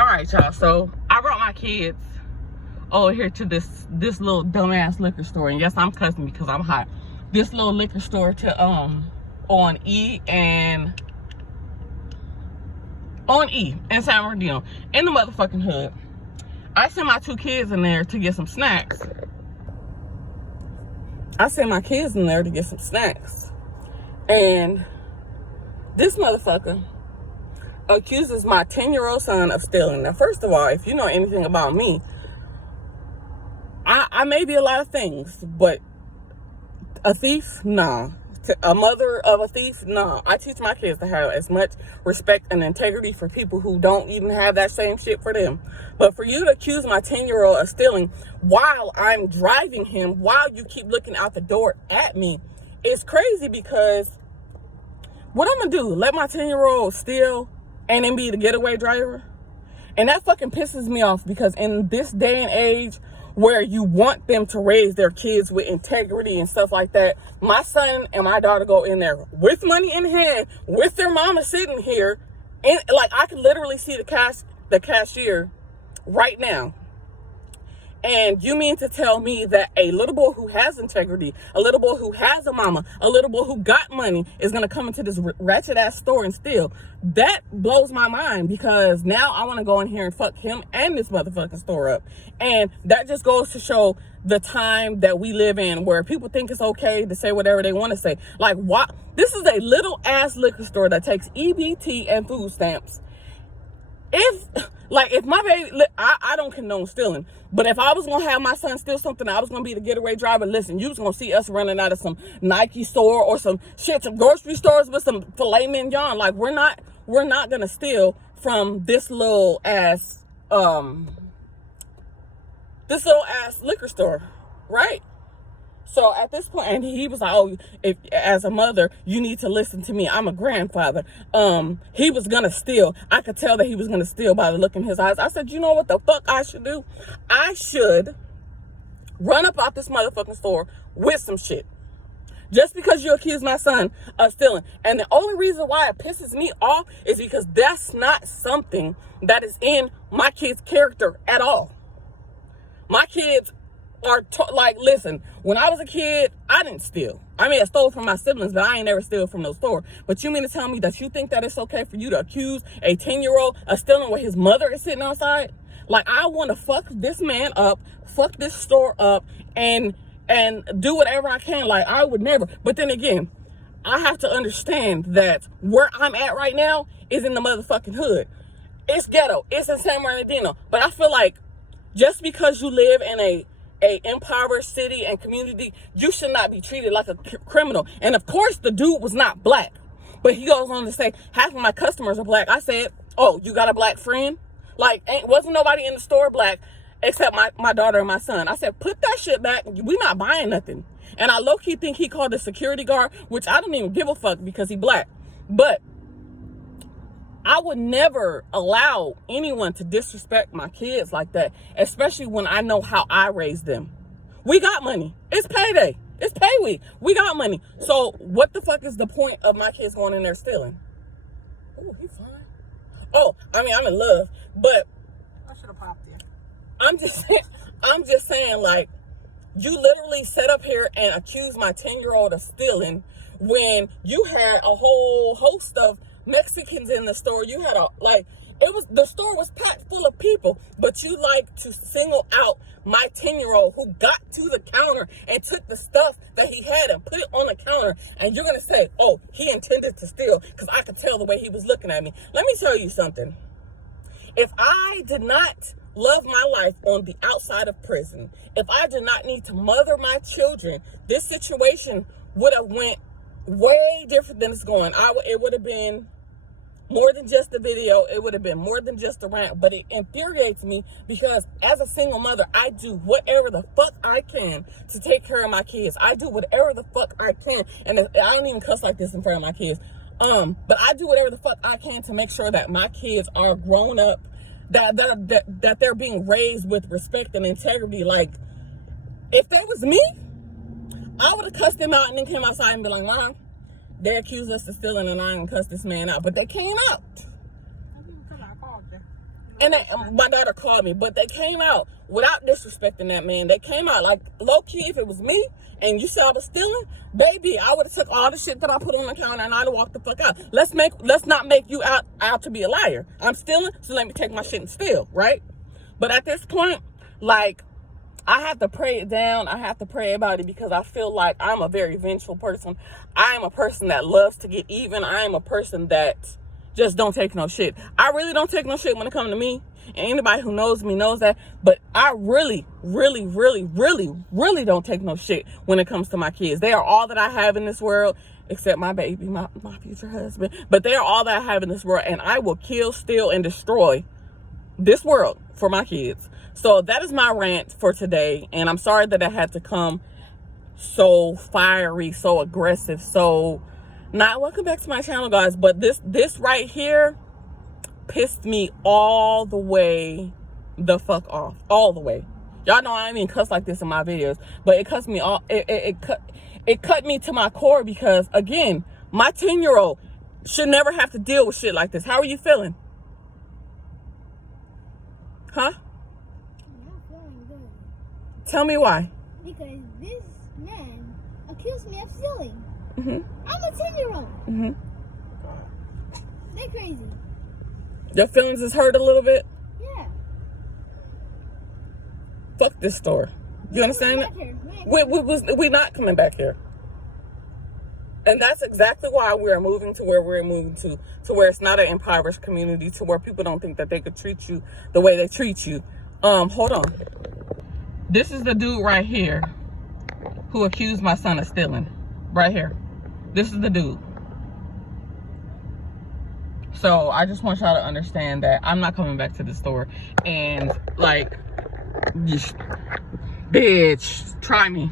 All right, y'all. So I brought my kids over here to this little dumbass liquor store, and yes, I'm cussing because I'm hot. This little liquor store to on E in San Bernardino, in the motherfucking hood. I sent my two kids in there to get some snacks. And this motherfucker accuses my 10-year-old son of stealing. Now, first of all, if you know anything about me, I may be a lot of things, but a thief, nah. A mother of a thief, nah. I teach my kids to have as much respect and integrity for people who don't even have that same shit for them. But for you to accuse my 10-year-old of stealing while I'm driving him, while you keep looking out the door at me, it's crazy, because what I'm gonna do? Let my 10-year-old steal and then be the getaway driver? And that fucking pisses me off, because in this day and age where you want them to raise their kids with integrity and stuff like that, my son and my daughter go in there with money in hand, with their mama sitting here, and like I can literally see the cashier right now. And you mean to tell me that a little boy who has integrity, a little boy who has a mama, a little boy who got money is going to come into this ratchet ass store and steal? That blows my mind, because now I want to go in here and fuck him and this motherfucking store up. And that just goes to show the time that we live in, where people think it's okay to say whatever they want to say. Like, what? This is a little ass liquor store that takes EBT and food stamps. If my baby, I don't condone stealing, but if I was going to have my son steal something, I was going to be the getaway driver. Listen, you was going to see us running out of some Nike store or some grocery stores with some filet mignon. Like, we're not going to steal from this little ass liquor store, right? So at this point, and he was like, oh, if as a mother, you need to listen to me. I'm a grandfather. He was going to steal. I could tell that he was going to steal by the look in his eyes. I said, you know what the fuck I should do? I should run up out this motherfucking store with some shit. Just because you accuse my son of stealing. And the only reason why it pisses me off is because that's not something that is in my kid's character at all. My kids are like, listen, when I was a kid, I didn't steal. I mean, I stole from my siblings, but I ain't never steal from no store. But you mean to tell me that you think that it's okay for you to accuse a 10-year-old of stealing when his mother is sitting outside? Like, I want to fuck this man up, fuck this store up, and do whatever I can. Like, I would never. But then again, I have to understand that where I'm at right now is in the motherfucking hood. It's ghetto. It's in San Bernardino. But I feel like just because you live in a impoverished city and community, you should not be treated like a criminal. And of course, the dude was not black, but he goes on to say, half of my customers are black. I said, oh, you got a black friend? Like, wasn't nobody in the store black except my daughter and my son. I said, put that shit back. We not buying nothing. And I low-key think he called the security guard, which I don't even give a fuck because he black. But I would never allow anyone to disrespect my kids like that, especially when I know how I raised them. We got money. It's payday. It's pay week. We got money. So what the fuck is the point of my kids going in there stealing? Oh, he's fine. Oh, I mean, I'm in love, but I should have popped in. I'm just saying, like, you literally set up here and accuse my 10-year-old of stealing when you had a whole host of Mexicans in the store. You had the store was packed full of people, but you like to single out my 10-year-old who got to the counter and took the stuff that he had and put it on the counter, and you're gonna say, oh, he intended to steal, because I could tell the way he was looking at me. Let me tell you something. If I did not love my life on the outside of prison, if I did not need to mother my children, this situation would have went way different than it's going. It would have been more than just a video. It would have been more than just a rant. But it infuriates me because as a single mother, I do whatever the fuck I can to take care of my kids. I do whatever the fuck I can. And I don't even cuss like this in front of my kids. But I do whatever the fuck I can to make sure that my kids are grown up, that they're being raised with respect and integrity. Like, if that was me, I would have cussed them out and then came outside and be like, Mom, they accused us of stealing and I didn't cuss this man out. But they came out. I didn't come out, I called you. And my daughter called me, but they came out without disrespecting that man. They came out like, low key, if it was me and you said I was stealing, baby, I would have took all the shit that I put on the counter and I'd have walked the fuck out. Let's not make you out to be a liar. I'm stealing, so let me take my shit and steal, right? But at this point, like, I have to pray it down. I have to pray about it because I feel like I'm a very vengeful person. I am a person that loves to get even. I am a person that just don't take no shit. I really don't take no shit when it comes to me. And anybody who knows me knows that. But I really, really, really, really, really don't take no shit when it comes to my kids. They are all that I have in this world, except my baby, my future husband. But they are all that I have in this world. And I will kill, steal, and destroy this world for my kids. So that is my rant for today. And I'm sorry that I had to come so fiery, so aggressive, so not. Welcome back to my channel, guys. But this right here pissed me all the way the fuck off. All the way. Y'all know I ain't even cuss like this in my videos, but it cussed me all. It cut me to my core because, again, my 10-year-old should never have to deal with shit like this. How are you feeling? Huh? I'm not feeling good. Tell me why. Because this man accused me of stealing. Mm-hmm. I'm a 10-year-old. Mm-hmm. They're crazy. Your feelings is hurt a little bit? Yeah. Fuck this store. You understand it? We're not coming back here. And that's exactly why we're moving to where we're moving to where it's not an impoverished community, to where people don't think that they could treat you the way they treat you. Hold on. This is the dude right here who accused my son of stealing. Right here. This is the dude. So I just want y'all to understand that I'm not coming back to the store. And like, bitch, try me.